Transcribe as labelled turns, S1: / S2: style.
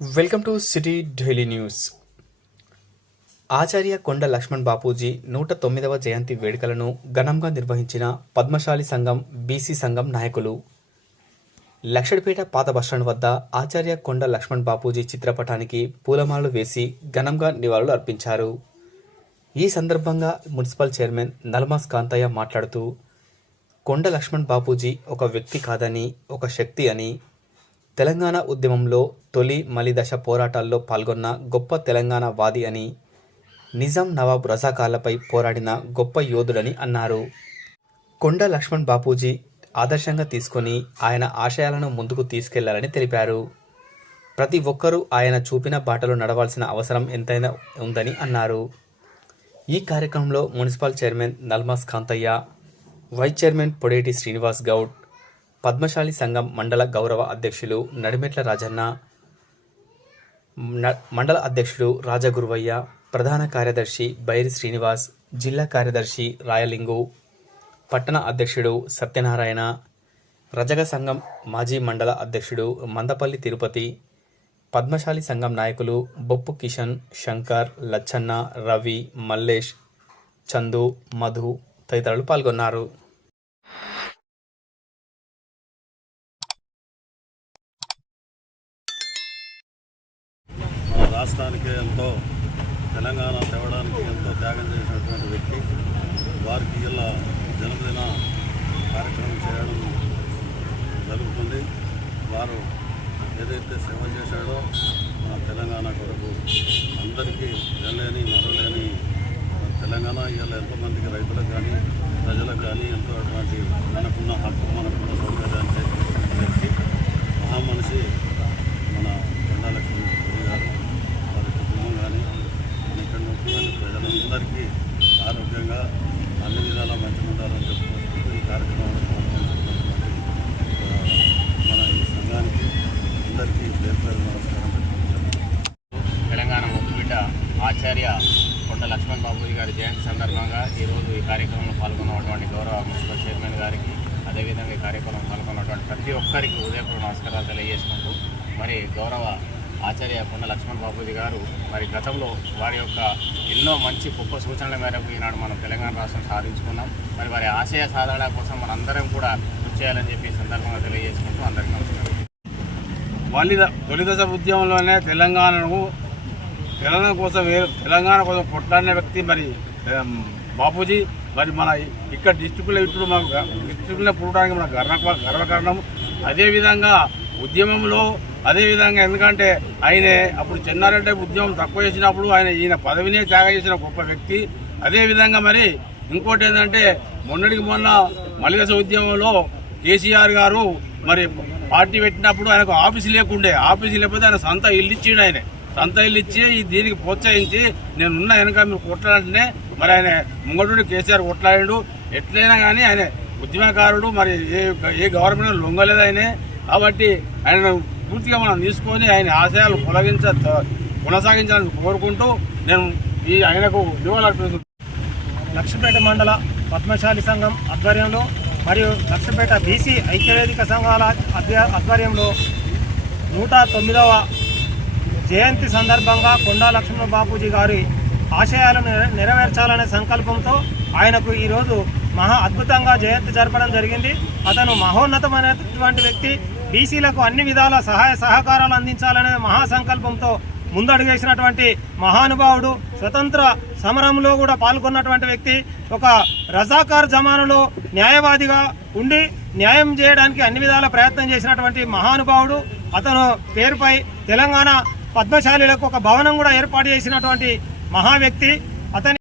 S1: Welcome to city daily news. Acharya Konda Laxman Bapuji నూట తొమ్మిదవ జయంతి వేడుకలను ఘనంగా నిర్వహించిన పద్మశాలి సంఘం బీసీ సంఘం నాయకులు. లక్షడిపేట పాత బస్టాండ్ వద్ద ఆచార్య కొండ లక్ష్మణ్ బాపూజీ చిత్రపటానికి పూలమాలలు వేసి ఘనంగా నివాళులు అర్పించారు. ఈ సందర్భంగా మున్సిపల్ చైర్మన్ నల్మాస్ కాంతయ్య మాట్లాడుతూ కొండ లక్ష్మణ్ బాపూజీ ఒక వ్యక్తి కాదని ఒక శక్తి అని తెలంగాణ ఉద్యమంలో తొలి మలిదశ పోరాటాల్లో పాల్గొన్న గొప్ప తెలంగాణ వాది అని నిజాం నవాబ్ రజాకార్లపై పోరాడిన గొప్ప యోధుడని అన్నారు. కొండ లక్ష్మణ్ బాపూజీ ఆదర్శంగా తీసుకొని ఆయన ఆశయాలను ముందుకు తీసుకెళ్ళాలని తెలిపారు. ప్రతి ఒక్కరూ ఆయన చూపిన బాటలో నడవాల్సిన అవసరం ఎంతైనా ఉందని అన్నారు. ఈ కార్యక్రమంలో municipal chairman Nalmas Kantaiah vice chairman Podeti Srinivas Goud Padmashali సంఘం మండల గౌరవ అధ్యక్షులు నడిమెట్ల రాజన్న మండల అధ్యక్షుడు రాజగురువయ్య ప్రధాన కార్యదర్శి బైరి శ్రీనివాస్ జిల్లా కార్యదర్శి రాయలింగు పట్టణ అధ్యక్షుడు సత్యనారాయణ రజక సంఘం మాజీ మండల అధ్యక్షుడు మందపల్లి తిరుపతి పద్మశాలి సంఘం నాయకులు బొప్పు కిషన్ శంకర్ లచ్చన్న రవి మల్లేష్ చందు మధు తదితరులు పాల్గొన్నారు.
S2: రాష్ట్రానికి ఎంతో తెలంగాణ తేవడానికి ఎంతో త్యాగం చేసినటువంటి వ్యక్తి. వారికి ఇలా జన్మదిన కార్యక్రమం చేయడం జరుగుతుంది. వారు ఏదైతే సేవ చేశాడో మన తెలంగాణ కొరకు అందరికీ వెళ్ళలేని మరవలేని తెలంగాణ ఇవాళ ఎంతోమందికి రైతులకు కానీ ప్రజలకు కానీ ఎంతో అటువంటి మనకున్న హక్కు మనకున్న సౌకర్యాన్ని వ్యక్తి. మహామనిషి మన కొండా లక్ష్మణ్ గారు వారి కుటుంబం కానీ మన ఇక్కడ ఉన్నటువంటి ప్రజలందరికీ ఆరోగ్యంగా అన్ని విధాలా మంచిగా ఉండాలని చెప్పుకుంటూ ఈ కార్యక్రమంలో పాల్గొంటున్నటువంటి ఆ, మన ఈ సంఘానికి అందరికీ పేరు పేరు నమస్కారం పెట్టుకుంటున్నాను
S3: తెలంగాణ ముద్దుబిడ్డ ఆచార్య కొండ లక్ష్మణ్ బాబుజీ గారి జయంతి సందర్భంగా ఈరోజు ఈ కార్యక్రమంలో పాల్గొన్నటువంటి గౌరవ మున్సిపల్ చైర్మన్ గారికి అదేవిధంగా ఈ కార్యక్రమం పాల్గొన్నటువంటి ప్రతి ఒక్కరికి ఉదయపూర్వ నమస్కారాలు తెలియజేసుకుంటూ మరి గౌరవ ఆచార్య కొండ లక్ష్మణ్ బాబూజీ గారు మరి గతంలో వారి యొక్క ఎన్నో మంచి గొప్ప సూచనల మేరకు ఈనాడు మనం తెలంగాణ రాష్ట్రం సాధించుకున్నాం. మరి వారి ఆశయ సాధన కోసం మనందరం కూడా కృషి చేయాలని చెప్పి సందర్భంగా తెలియజేసుకుంటూ అందరికీ నమస్కారం.
S4: మళ్ళీ తొలిదశ ఉద్యమంలోనే తెలంగాణను తెలంగాణ కోసం తెలంగాణ కోసం కొట్లాడిన వ్యక్తి మరి బాపూజీ. మరి మన ఇక్కడ డిస్టిక్లో ఇప్పుడు మాకు డిస్టిక్లో పుట్టడానికి మన గర్వ గర్వకారణం అదేవిధంగా ఉద్యమంలో అదేవిధంగా ఎందుకంటే ఆయనే అప్పుడు చెన్నారెడ్డి ఉద్యమం తక్కువ చేసినప్పుడు ఆయన ఈయన పదవినే త్యాగ చేసిన గొప్ప వ్యక్తి. అదేవిధంగా మరి ఇంకోటి ఏంటంటే మొన్నటికి మొన్న మలిదశ ఉద్యమంలో కేసీఆర్ గారు మరి పార్టీ పెట్టినప్పుడు ఆయనకు ఆఫీస్ లేకుండే ఆఫీస్ లేకపోతే ఆయన సొంత ఇల్లు ఇచ్చిండు ఆయన. సొంత ఇల్లు ఇచ్చి ఈ దీనికి ప్రోత్సహించి నేను ఉన్న వెనక మీరు కొట్లాడంటే మరి ఆయన ముంగడుండి కేసీఆర్ కొట్లాడాడు. ఎట్లయినా కానీ ఆయన ఉద్యమకారుడు మరి ఏ ఏ గవర్నమెంట్ లొంగలేదు ఆయనే. కాబట్టి ఆయన పూర్తిగా మనం తీసుకొని ఆయన ఆశయాలు కొలగించ కొనసాగించాలని కోరుకుంటూ నేను ఈ ఆయనకు నివాళులర్పిస్తున్నాను
S5: లక్ష్మీపేట మండల పద్మశాలి సంఘం ఆధ్వర్యంలో మరియు లక్ష్మీపేట బీసీ ఐక్యవేదిక సంఘాల ఆధ్వర్యంలో నూట తొమ్మిదవ జయంతి సందర్భంగా కొండా లక్ష్మణ బాపూజీ గారి ఆశయాలను నెరవేర్చాలనే సంకల్పంతో ఆయనకు ఈరోజు మహా అద్భుతంగా జయంతి జరపడం జరిగింది. అతను మహోన్నతమైనటువంటి వ్యక్తి. బీసీలకు అన్ని విధాల సహాయ సహకారాలు అందించాలనే మహాసంకల్పంతో ముందడుగేసినటువంటి మహానుభావుడు స్వతంత్ర సమరంలో కూడా పాల్గొన్నటువంటి వ్యక్తి. ఒక రజాకార్ జమానులో న్యాయవాదిగా ఉండి న్యాయం చేయడానికి అన్ని విధాల ప్రయత్నం చేసినటువంటి మహానుభావుడు. అతను పేరుపై తెలంగాణ పద్మశాలిలకు ఒక భవనం కూడా ఏర్పాటు చేసినటువంటి మహా వ్యక్తి అతని